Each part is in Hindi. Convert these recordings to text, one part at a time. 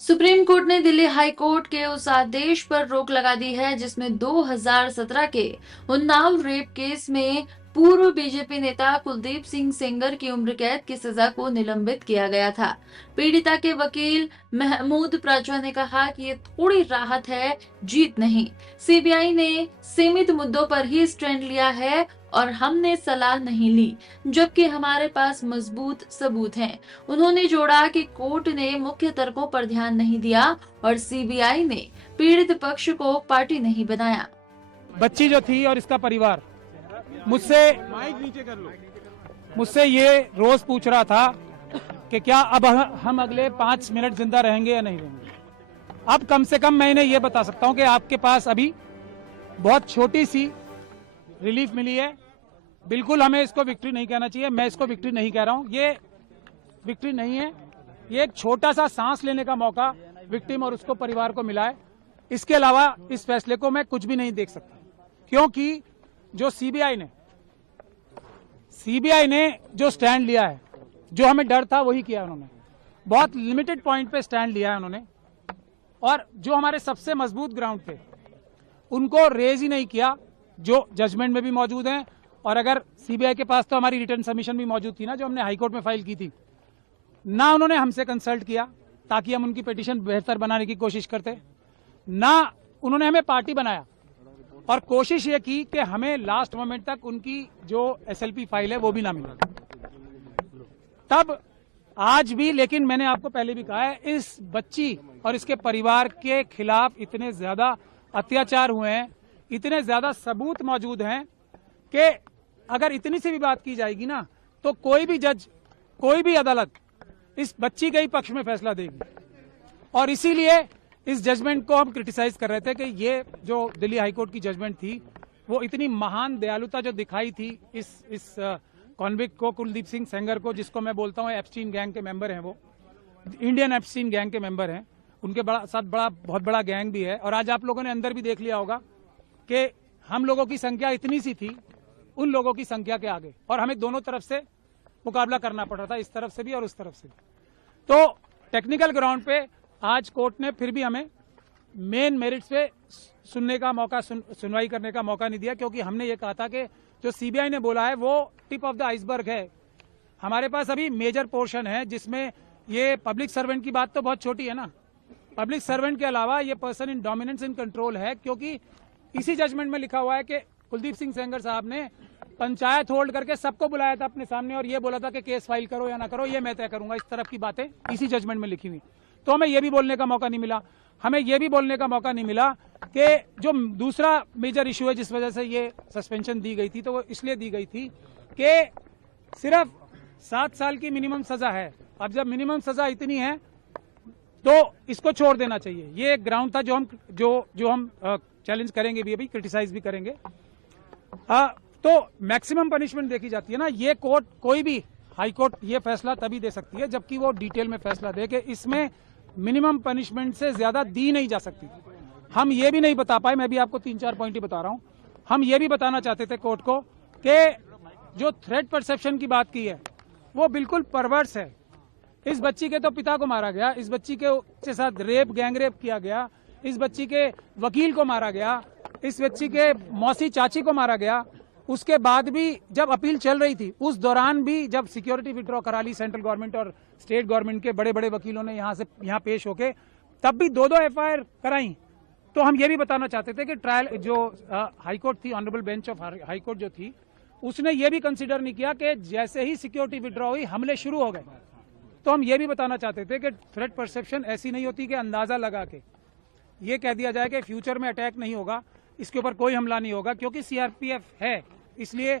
सुप्रीम कोर्ट ने दिल्ली हाई कोर्ट के उस आदेश पर रोक लगा दी है जिसमें 2017 के उन्नाव रेप केस में पूर्व बीजेपी नेता कुलदीप सिंह सेंगर की उम्र कैद की सजा को निलंबित किया गया था। पीड़िता के वकील महमूद प्राचा ने कहा कि ये थोड़ी राहत है, जीत नहीं। सीबीआई ने सीमित मुद्दों पर ही स्टैंड लिया है और हमने सलाह नहीं ली, जबकि हमारे पास मजबूत सबूत हैं। उन्होंने जोड़ा कि कोर्ट ने मुख्य तर्कों पर ध्यान नहीं दिया और सीबीआई ने पीड़ित पक्ष को पार्टी नहीं बनाया। बच्ची जो थी और इसका परिवार मुझसे मुझसे ये रोज पूछ रहा था कि क्या अब हम अगले 5 मिनट जिंदा रहेंगे या नहीं रहेंगे। अब कम से कम मैं इन्हें ये बता सकता हूं कि आपके पास अभी बहुत छोटी सी रिलीफ मिली है। बिल्कुल हमें इसको विक्ट्री नहीं कहना चाहिए, मैं इसको विक्ट्री नहीं कह रहा हूं, ये विक्ट्री नहीं है। ये एक छोटा सा सांस लेने का मौका विक्टिम और उसको परिवार को मिला है। इसके अलावा इस फैसले को मैं कुछ भी नहीं देख सकता, क्योंकि जो सीबीआई ने जो स्टैंड लिया है, जो हमें डर था वही किया उन्होंने। बहुत लिमिटेड पॉइंट पे स्टैंड लिया है उन्होंने, और जो हमारे सबसे मजबूत ग्राउंड थे उनको रेज ही नहीं किया, जो जजमेंट में भी मौजूद हैं। और अगर सीबीआई के पास तो हमारी रिटर्न सबमिशन भी मौजूद थी ना, जो हमने हाईकोर्ट में फाइल की थी, ना उन्होंने हमसे कंसल्ट किया ताकि हम उनकी पिटीशन बेहतर बनाने की कोशिश करते, ना उन्होंने हमें पार्टी बनाया, और कोशिश ये की कि हमें लास्ट मोमेंट तक उनकी जो एसएलपी फाइल है वो भी ना मिले। तब आज भी, लेकिन मैंने आपको पहले भी कहा है, इस बच्ची और इसके परिवार के खिलाफ इतने ज्यादा अत्याचार हुए हैं, इतने ज्यादा सबूत मौजूद हैं कि अगर इतनी सी भी बात की जाएगी ना, तो कोई भी जज, कोई भी अदालत इस बच्ची के ही पक्ष में फैसला देगी। और इसीलिए इस जजमेंट को हम क्रिटिसाइज कर रहे थे कि ये जो दिल्ली हाईकोर्ट की जजमेंट थी, वो इतनी महान दयालुता जो दिखाई थी इस कॉन्विक्ट को, कुलदीप सिंह सेंगर को, जिसको मैं बोलता हूँ एप्स्टीन गैंग के मेंबर हैं, वो इंडियन एप्स्टीन गैंग के मेंबर हैं, उनके साथ बहुत बड़ा गैंग भी है। और आज आप लोगों ने अंदर भी देख लिया होगा कि हम लोगों की संख्या इतनी सी थी उन लोगों की संख्या के आगे, और हमें दोनों तरफ से मुकाबला करना पड़ रहा था, इस तरफ से भी और उस तरफ से भी। तो टेक्निकल ग्राउंड पे आज कोर्ट ने फिर भी हमें मेन मेरिट्स पे सुनने का मौका, सुनवाई करने का मौका नहीं दिया, क्योंकि हमने ये कहा था कि जो सीबीआई ने बोला है वो टिप ऑफ द आइसबर्ग है। हमारे पास अभी मेजर पोर्शन है जिसमें ये पब्लिक सर्वेंट की बात तो बहुत छोटी है ना, पब्लिक सर्वेंट के अलावा ये person in dominance in control है, क्योंकि इसी जजमेंट में लिखा हुआ है कि कुलदीप सिंह सेंगर साहब ने पंचायत होल्ड करके सबको बुलाया था अपने सामने और ये बोला था कि केस फाइल करो या ना करो ये मैं तय करूंगा। इस तरफ की बातें इसी जजमेंट में लिखी हुई। तो हमें ये भी बोलने का मौका नहीं मिला, हमें ये भी बोलने का मौका नहीं मिला कि जो दूसरा मेजर इशू है जिस वजह से ये सस्पेंशन दी गई थी, तो वो इसलिए दी गई थी कि सिर्फ 7 साल की मिनिमम सजा है। अब जब मिनिमम सजा इतनी है तो इसको छोड़ देना चाहिए। ये एक ग्राउंड था जो हम चैलेंज करेंगे भी, अभी क्रिटिसाइज भी करेंगे। तो मैक्सिमम पनिशमेंट देखी जाती है ना, ये कोर्ट, कोई भी हाई कोर्ट ये फैसला तभी दे सकती है जबकि वो डिटेल में फैसला दे कि इसमें मिनिमम पनिशमेंट से ज्यादा दी नहीं जा सकती। हम ये भी नहीं बता पाए, मैं भी आपको 3-4 पॉइंट ही बता रहा हूं। हम ये भी बताना चाहते थे कोर्ट को कि जो थ्रेट परसेप्शन की बात की है वो बिल्कुल परवर्स है। इस बच्ची के तो पिता को मारा गया, इस बच्ची के साथ रेप, गैंग रेप किया गया, इस बच्ची के वकील को मारा गया, इस बच्ची के मौसी चाची को मारा गया। उसके बाद भी जब अपील चल रही थी उस दौरान भी जब सिक्योरिटी विड्रॉ करा ली सेंट्रल गवर्नमेंट और स्टेट गवर्नमेंट के बड़े बड़े वकीलों ने यहाँ पेश होके, तब भी 2-2 एफआईआर कराई। तो हम ये भी बताना चाहते थे कि ट्रायल जो हाईकोर्ट थी, ऑनरेबल बेंच ऑफ हाईकोर्ट जो थी, उसने ये भी कंसिडर नहीं किया कि जैसे ही सिक्योरिटी विड्रॉ हुई हमले शुरू हो गए। तो हम ये भी बताना चाहते थे कि थ्रेट परसेप्शन ऐसी नहीं होती कि अंदाजा लगा के ये कह दिया जाए कि फ्यूचर में अटैक नहीं होगा, इसके ऊपर कोई हमला नहीं होगा, क्योंकि सीआरपीएफ है इसलिए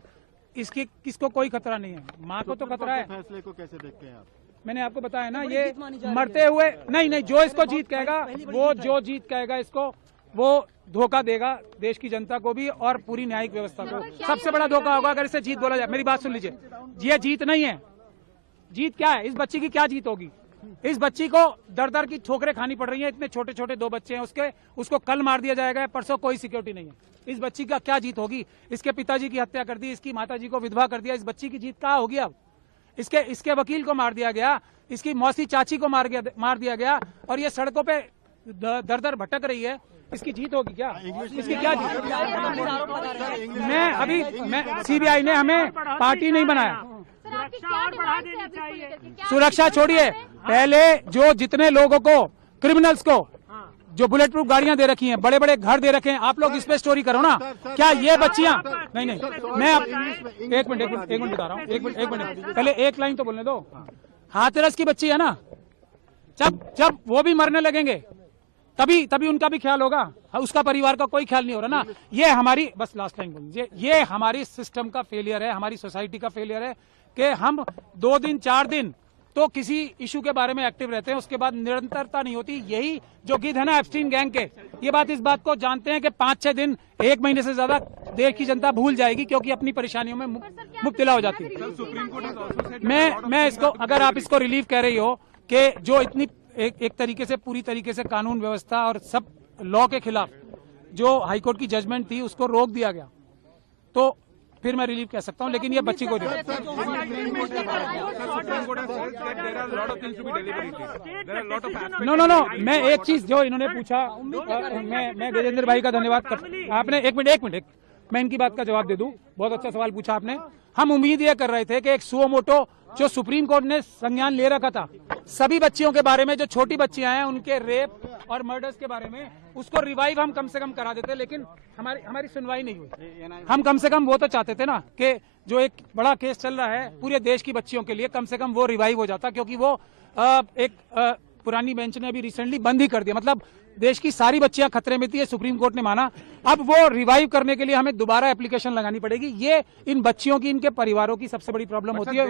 किसको कोई खतरा नहीं है। माँ को तो खतरा है। फैसले को कैसे देखते हैं आप? मैंने आपको बताया ना, ये मरते हुए नहीं, जो इसको जीत कहेगा, वो जो जीत कहेगा इसको, वो धोखा देगा देश की जनता को भी और पूरी न्यायिक व्यवस्था को। सबसे बड़ा धोखा होगा अगर इसे जीत बोला जाए। मेरी बात सुन लीजिए, ये जीत नहीं है। जीत क्या है? इस बच्ची की क्या जीत होगी? इस बच्ची को दर दर की ठोकरें खानी पड़ रही हैं, इतने छोटे छोटे 2 बच्चे हैं उसको कल मार दिया जाएगा, परसों कोई सिक्योरिटी नहीं है। इस बच्ची का क्या जीत होगी? इसके पिताजी की हत्या कर दी, इसकी माताजी को विधवा कर दिया, इस बच्ची की जीत कहाँ होगी? अब इसके वकील को मार दिया गया, इसकी मौसी चाची को मार दिया गया और ये सड़कों पे दर दर भटक रही है। इसकी जीत होगी क्या? इसकी क्या जीत? मैं सीबीआई ने हमें पार्टी नहीं बनाया। सुरक्षा छोड़िए, पहले जो जितने लोगों को, क्रिमिनल्स को जो बुलेट प्रूफ गाड़ियां दे रखी हैं, बड़े बड़े घर दे रखे हैं, आप लोग इस पे स्टोरी करो ना। क्या ये बच्चियां, नहीं मैं एक मिनट बता रहा हूँ, एक मिनट पहले एक लाइन तो बोलने दो। हाथरस की बच्ची है ना, जब वो भी मरने लगेंगे तभी उनका भी ख्याल होगा, उसका परिवार का कोई ख्याल नहीं हो रहा ना। ये हमारी, बस लास्ट लाइन बोलिए, ये हमारी सिस्टम का फेलियर है, हमारी सोसाइटी का फेलियर है कि हम 2 दिन 4 दिन तो किसी इशू के बारे में एक्टिव रहते हैं, उसके बाद निरंतरता नहीं होती। यही जो गिद्ध है ना एप्स्टीन गैंग के, ये इस बात को जानते हैं कि 5-6 दिन, 1 महीने से ज्यादा देश की जनता भूल जाएगी, क्योंकि अपनी परेशानियों में मुब्तला हो जाती है। मैं इसको, अगर आप इसको रिलीफ कह रही हो कि जो इतनी एक तरीके से, पूरी तरीके से कानून व्यवस्था और सब लॉ के खिलाफ जो हाईकोर्ट की जजमेंट थी उसको रोक दिया गया, तो फिर मैं रिलीफ कह सकता हूं, लेकिन ये बच्ची को नो मैं एक चीज जो इन्होंने पूछा, मैं गजेंद्र भाई का धन्यवाद कर, आपने एक मिनट मैं इनकी बात का जवाब दे दूं। बहुत अच्छा सवाल पूछा आपने। हम उम्मीद ये कर रहे थे कि एक सुओ मोटो जो सुप्रीम कोर्ट ने संज्ञान ले रखा था सभी बच्चियों के बारे में, जो छोटी बच्चियां हैं उनके रेप और मर्डर्स के बारे में, उसको रिवाइव हम कम से कम करा देते, लेकिन हमारी सुनवाई नहीं हुई। हम कम से कम वो तो चाहते थे ना कि जो एक बड़ा केस चल रहा है पूरे देश की बच्चियों के लिए, कम से कम वो रिवाइव हो जाता, क्योंकि वो एक पुरानी बेंच ने अभी रिसेंटली बंद ही कर दिया। मतलब देश की सारी बच्चियां खतरे में थी, सुप्रीम कोर्ट ने माना। अब वो रिवाइव करने के लिए हमें दोबारा एप्लीकेशन लगानी पड़ेगी। ये इन बच्चियों की, इनके परिवारों की सबसे बड़ी प्रॉब्लम होती है।